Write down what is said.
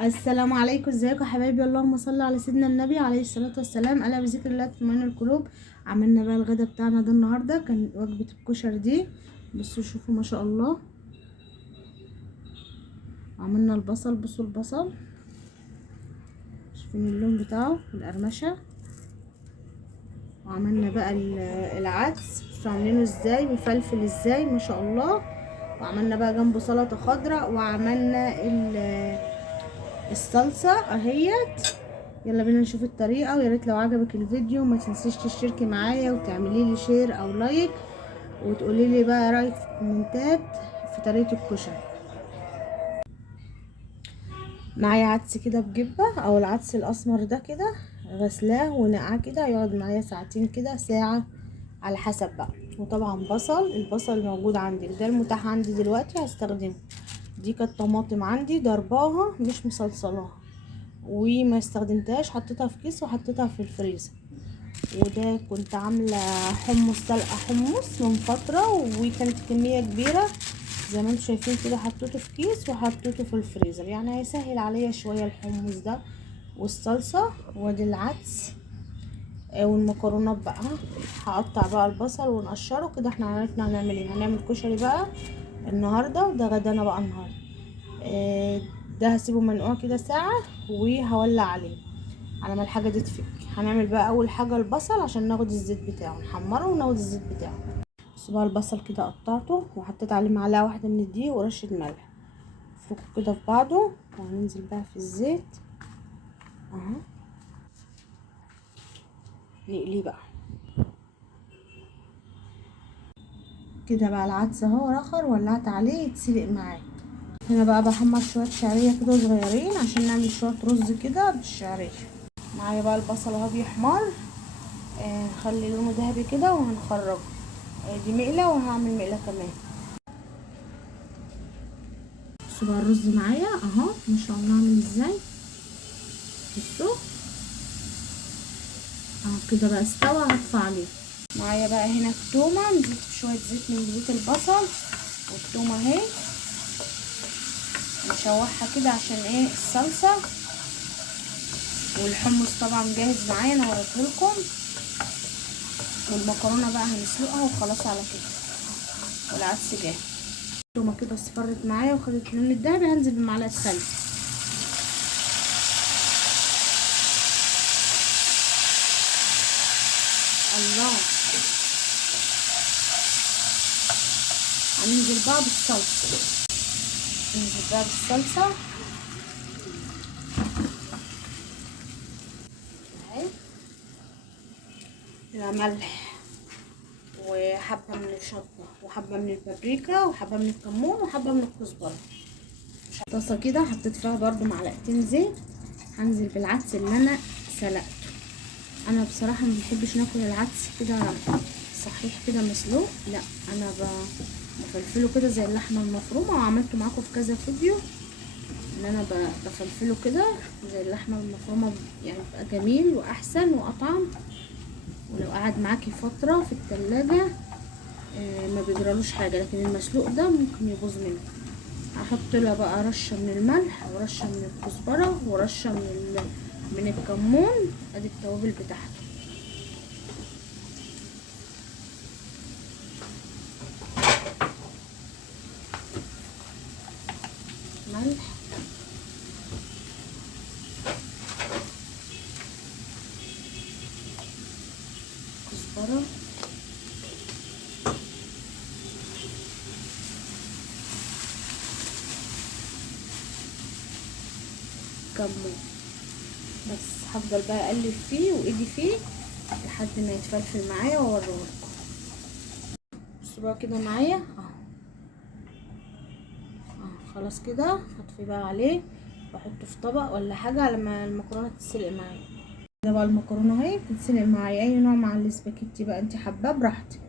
السلام عليكم، ازيكم يا حبايبي؟ اللهم صل على سيدنا النبي عليه الصلاه والسلام. الا بذكر الله تطمئن القلوب. عملنا بقى الغدا بتاعنا ده النهارده، كان وجبه الكشري دي. بصوا شوفوا ما شاء الله. عملنا البصل، بصوا البصل، شوفين اللون بتاعه والقرمشه. وعملنا بقى العدس، بصوا عاملينه ازاي، مفلفل ازاي ما شاء الله. وعملنا بقى جنبه سلطه خضراء، وعملنا الصلصه اهيت. يلا بينا نشوف الطريقه. ويا ريت لو عجبك الفيديو ما تنسيش تشتركي معايا وتعملي لي شير او لايك، وتقولي لي بقى رايك في الكومنتات في طريقه الكشري. معايا عدس كده بجبه، او العدس الاسمر ده كده، غسلاه ونقعاه كده، يقعد معايا ساعتين كده، ساعه على حسب بقى. وطبعا البصل موجود عندي، ده المتاح عندي دلوقتي هستخدمه. دي كانت طماطم عندي ضرباها مش مصلصلاها وما استخدمتهاش، حطيتها في كيس وحطيتها في الفريزر. وده كنت عامله حمص، سلقه حمص من فتره، وكانت كميه كبيره زي ما انتم شايفين كده. حطيته في كيس وحطيته في الفريزر، يعني هيسهل عليا شويه الحمص ده. والصلصه، وادي العدس. والمكرونات بقى هقطع بقى البصل ونقشره كده. احنا عرفنا هنعمل ايه، هنعمل كشري بقى النهارده، وده غدانا بقى النهارده. آه، ده هسيبه منقوع كده ساعه، وهولع عليه على ما الحاجه دي تفك. هنعمل بقى اول حاجه البصل عشان ناخد الزيت بتاعه، نحمره وناخد الزيت بتاعه. بس بقى البصل كده قطعته وحطيت عليه معلقه واحده من الدقيق ورشه ملح. فكه كده في بعضه، وهننزل بقى في الزيت اهو، نقليه بقى كده. بقى العدس اهو رخر، ولعت عليه يتسلق معايا. هنا بقى بحمر شويه شعريه كده صغيرين عشان نعمل شويه رز كده بالشعريه. معايا بقى البصل اهو بيحمر. نخلي لونه ذهبي كده وهنخرجه. دي مقله، وهعمل مقله كمان. بصوا بقى الرز معايا اهو ما شاء الله عامل ازاي. بصوا اهو كده بقى استوى، هطفي عليه. معايا بقى هنا التومه، نزلت بشويه زيت من زيت البصل والتومه اهي. نشوحها كده عشان ايه الصلصه. والحمص طبعا جاهز معايا، انا وريتهولكم. والمكرونه بقى هنسلقها وخلاص على كده. والعدس جاهز. التومه كده اصفرت معايا وخدت اللون الدهبي، هنزل بمعلقه خل. الله. هننزل بقى بالصلصه. ننزل بقى بالصلصه اهي. ملح، وحبه من الشطه، وحبه من البابريكا، وحبه من الكمون، وحبه من الكزبره. طاسه كده حطيت فيها برضو معلقتين زيت. هنزل بالعدس اللي انا سلقته. انا بصراحه ما بحبش ناكل العدس كده صحيح كده مسلوق، لا. انا بفلفله كده زي اللحمه المفرومه، وعملته معاكم في كذا فيديو ان انا بفلفله كده زي اللحمه المفرومه، يعني بيبقى جميل واحسن واطعم. ولو قعد معاكي فتره في التلاجة ما بيجرالوش حاجه. لكن المسلوق ده ممكن يبوظ منه. هحط لها بقى رشه من الملح، ورشه من الكزبره، ورشه من الكمون. ادي التوابل بتاعته. ملح، كزبره، كمون. بس هفضل بقى اقلب فيه وايدي فيه لحد ما يتفلفل معايا واوريهولكم. بصوا بقى كده معايا اهو. خلاص كده هطفي بقى عليه واحطه في طبق ولا حاجه لما المكرونه تتسلق معايا. كده بقى المكرونه اهي بتتسلق معايا. اي نوع مع الاسباجيتي بقى انت حباه براحتك.